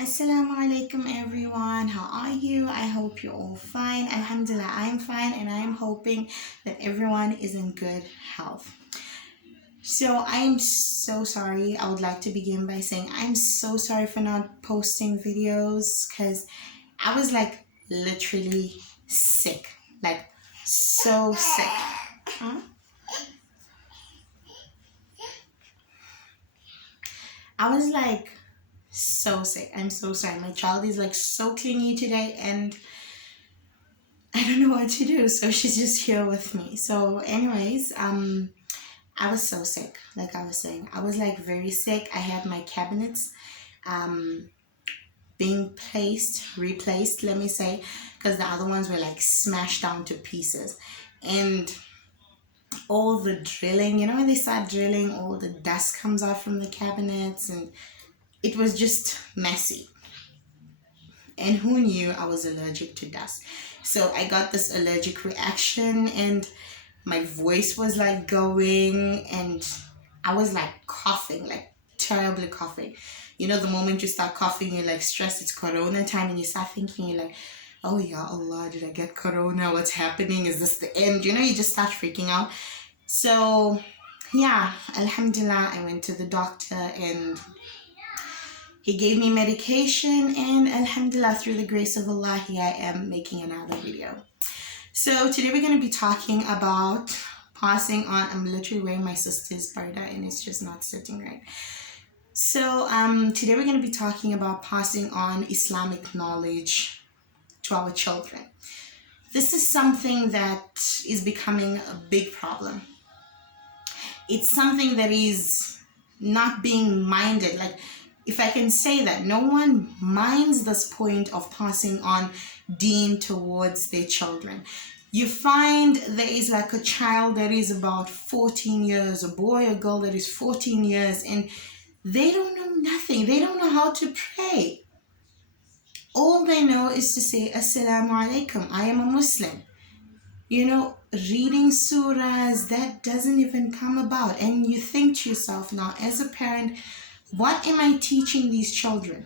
Assalamu alaikum everyone. How are you? I hope you're all fine. Alhamdulillah, I'm fine and I am hoping that everyone is in good health. So I am so sorry. I would like to begin by saying I'm so sorry for not posting videos because I was like literally sick. Like so sick. Huh? I was like so sick. I'm so sorry. My child is like so clingy today and I don't know what to do. So she's just here with me. So anyways, I was so sick. Like I was saying, I was like very sick. I had my cabinets um being replaced, let me say, because the other ones were like smashed down to pieces. And all the drilling, when they start drilling, all the dust comes out from the cabinets and it was just messy. And who knew I was allergic to dust? So I got this allergic reaction and my voice was like going and I was like coughing, like terribly coughing. The moment you start coughing, you're like stressed, it's corona time, and you start thinking, you're like, oh yeah, Allah, did I get corona? What's happening? Is this the end? You just start freaking out. So yeah, Alhamdulillah, I went to the doctor and he gave me medication, and Alhamdulillah, through the grace of Allah, here I am making another video. So today we're going to be talking about passing on. I'm literally wearing my sister's parda and it's just not sitting right. So today we're going to be talking about passing on Islamic knowledge to our children. This is something that is becoming a big problem. It's something that is not being minded. Like, if I can say that, no one minds this point of passing on deen towards their children. You find there is like a child that is about 14 years, a boy or girl that is 14 years, and they don't know nothing. They don't know how to pray. All they know is to say, Assalamu alaikum, I am a Muslim. Reading surahs, that doesn't even come about. And you think to yourself now, as a parent, what am I teaching these children?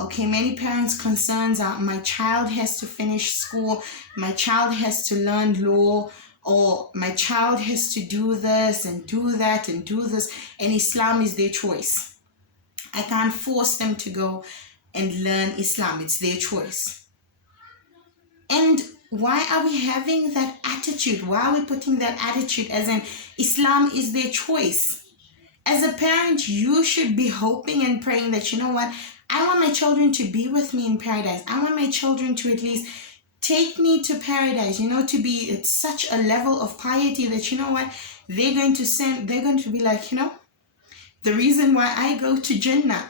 Okay, many parents' concerns are my child has to finish school, my child has to learn law, or my child has to do this and do that and do this, and Islam is their choice. I can't force them to go and learn Islam. It's their choice. And why are we having that attitude? Why are we putting that attitude as in Islam is their choice? As a parent, you should be hoping and praying that, I want my children to be with me in paradise. I want my children to at least take me to paradise, to be at such a level of piety that, they're going to be like, the reason why I go to Jannah.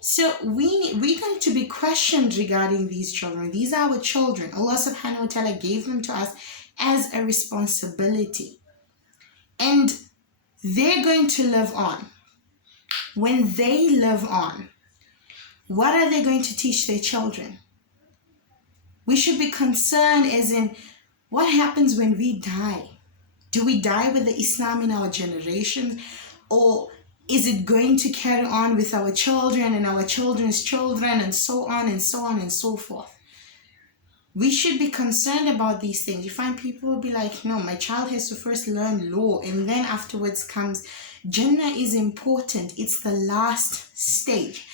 So we're going to be questioned regarding these children. These are our children. Allah subhanahu wa ta'ala gave them to us as a responsibility. And they're going to live on. When they live on, what are they going to teach their children? We should be concerned as in what happens when we die. Do we die with the Islam in our generation, or is it going to carry on with our children and our children's children and so on and so on and so forth? We should be concerned about these things. You find people will be like, no, my child has to first learn law and then afterwards comes Jannah. Is important. It's the last stage.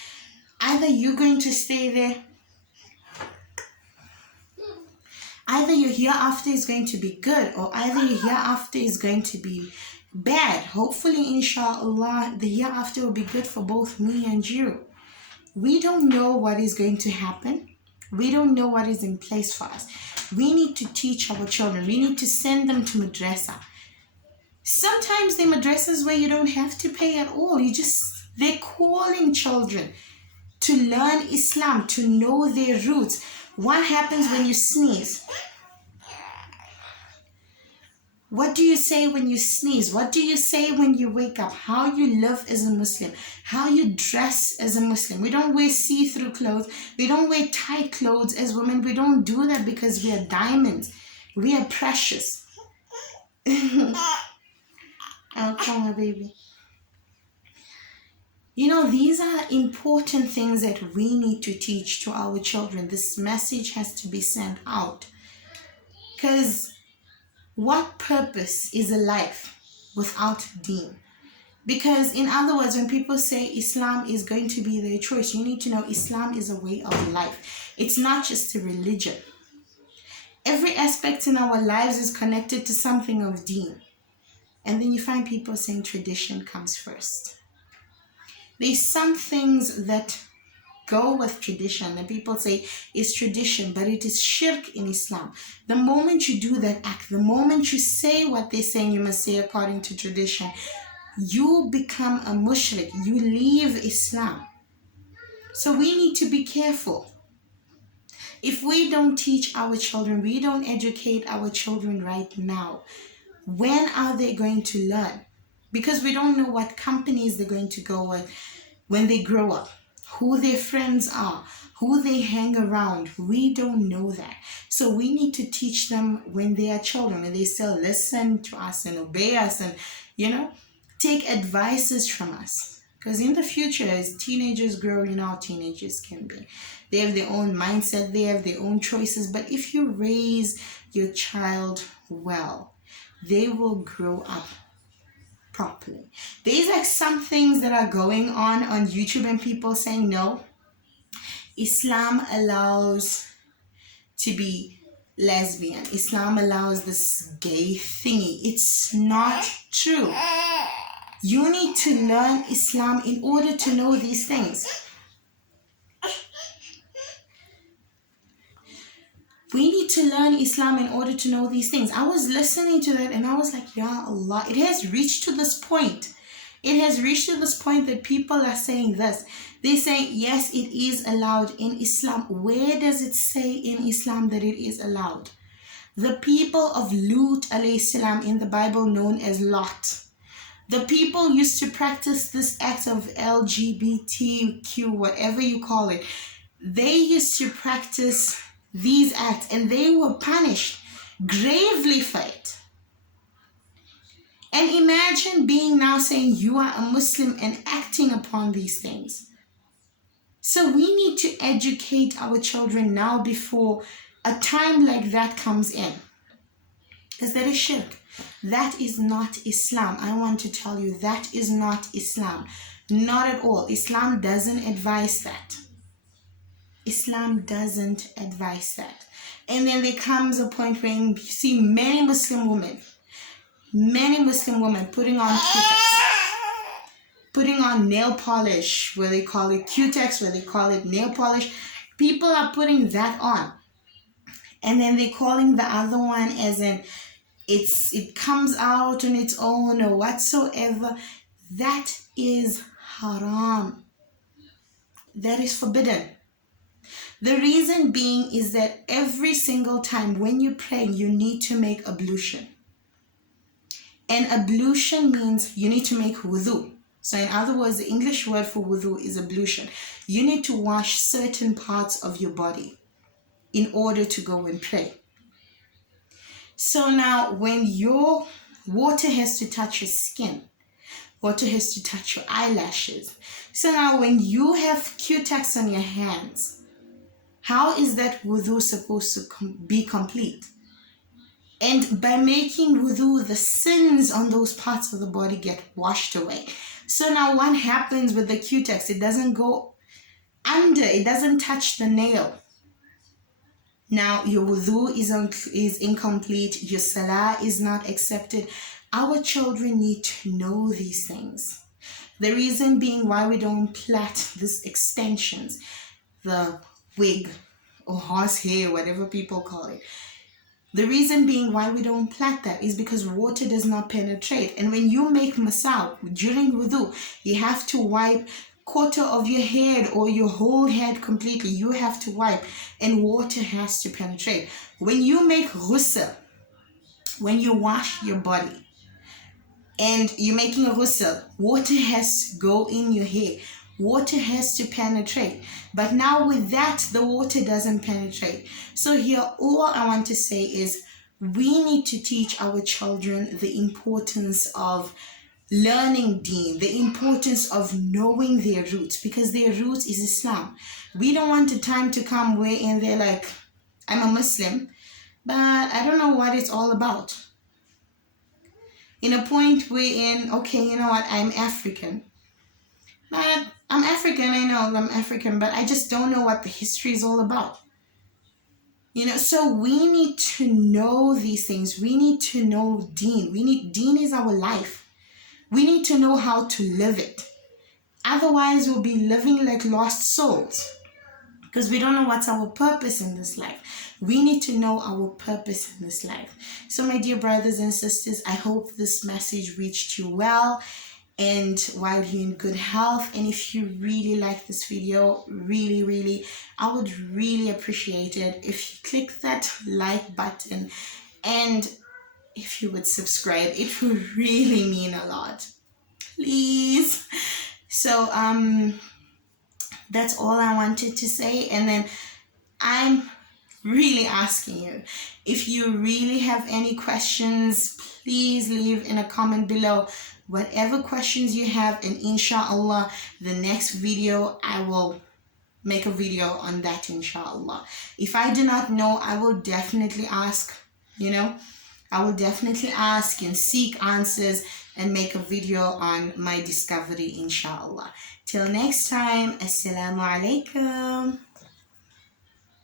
Either you're going to stay there, either your hereafter is going to be good, or either your hereafter is going to be bad. Hopefully, inshallah, the hereafter will be good for both me and you. We don't know what is going to happen. We don't know what is in place for us. We need to teach our children. We need to send them to madrasa. Sometimes the madrasas where you don't have to pay at all. They're calling children to learn Islam, to know their roots. What happens when you sneeze? What do you say when you sneeze? What do you say when you wake up? How you live as a Muslim, how you dress as a Muslim. We don't wear see-through clothes. We don't wear tight clothes as women. We don't do that because we are diamonds. We are precious. Oh, come on, baby. These are important things that we need to teach to our children. This message has to be sent out. Because what purpose is a life without deen? Because in other words, when people say Islam is going to be their choice, you need to know Islam is a way of life. It's not just a religion. Every aspect in our lives is connected to something of deen. And then you find people saying tradition comes first. There's some things that go with tradition and people say it's tradition, but it is shirk in Islam. The moment you do that act, the moment you say what they're saying you must say according to tradition, you become a mushrik. You leave Islam. So we need to be careful. If we don't teach our children, we don't educate our children right now, when are they going to learn? Because we don't know what companies they're going to go with when they grow up, who their friends are, who they hang around. We don't know that. So we need to teach them when they are children, and they still listen to us and obey us and, take advices from us. Because in the future, as teenagers grow, how teenagers can be. They have their own mindset, they have their own choices. But if you raise your child well, they will grow up properly. There's like some things that are going on YouTube and people saying, no, Islam allows to be lesbian. Islam allows this gay thingy. It's not true. You need to learn Islam in order to know these things. We need to learn Islam in order to know these things. I was listening to that and I was like, Ya Allah, it has reached to this point. It has reached to this point that people are saying this. They say, yes, it is allowed in Islam. Where does it say in Islam that it is allowed? The people of Lut alayhi salam in the Bible known as Lot. The people used to practice this act of LGBTQ, whatever you call it. They used to practice these acts and they were punished gravely for it. And imagine being now saying you are a Muslim and acting upon these things. So we need to educate our children now before a time like that comes in. Because that is shirk. That is not Islam. I want to tell you, that is not Islam. Not at all. Islam doesn't advise that. Islam doesn't advise that. And then there comes a point when you see many Muslim women putting on Q-tex, putting on nail polish, where they call it Q-tex, where they call it nail polish. People are putting that on. And then they're calling the other one as in it comes out on its own or whatsoever. That is haram. That is forbidden. The reason being is that every single time when you pray, you need to make ablution. And ablution means you need to make wudu. So in other words, the English word for wudu is ablution. You need to wash certain parts of your body in order to go and pray. So now when your water has to touch your skin, water has to touch your eyelashes. So now when you have Q-tex on your hands, how is that wudu supposed to be complete? And by making wudu, the sins on those parts of the body get washed away. So now what happens with the Q-tex? It doesn't go under, it doesn't touch the nail. Now your wudu is incomplete, your salah is not accepted. Our children need to know these things. The reason being why we don't plait these extensions, the wig or horsehair, whatever people call it. The reason being why we don't plait that is because water does not penetrate. And when you make masah during wudu, you have to wipe quarter of your head or your whole head completely. You have to wipe and water has to penetrate. When you make ghusl, when you wash your body and you're making a ghusl, water has to go in your hair. Water has to penetrate. But now with that, the water doesn't penetrate. So here, all I want to say is we need to teach our children the importance of learning deen, the importance of knowing their roots, because their roots is Islam. We don't want a time to come wherein they're like, I'm a Muslim, but I don't know what it's all about. In a point wherein, okay, you know what, I'm African. But I'm African, I know I'm African, but I just don't know what the history is all about. So we need to know these things. We need to know deen. Deen is our life. We need to know how to live it. Otherwise, we'll be living like lost souls because we don't know what's our purpose in this life. We need to know our purpose in this life. So, my dear brothers and sisters, I hope this message reached you well and while you're in good health. And if you really like this video, really, I would really appreciate it if you click that like button, and if you would subscribe. It would really mean a lot, please. So that's all I wanted to say. And then I'm really asking you, if you really have any questions, please leave in a comment below whatever questions you have, and inshallah the next video I will make a video on that, inshallah. If I do not know, I will definitely ask, I will definitely ask and seek answers and make a video on my discovery, inshallah. Till next time, assalamu alaikum.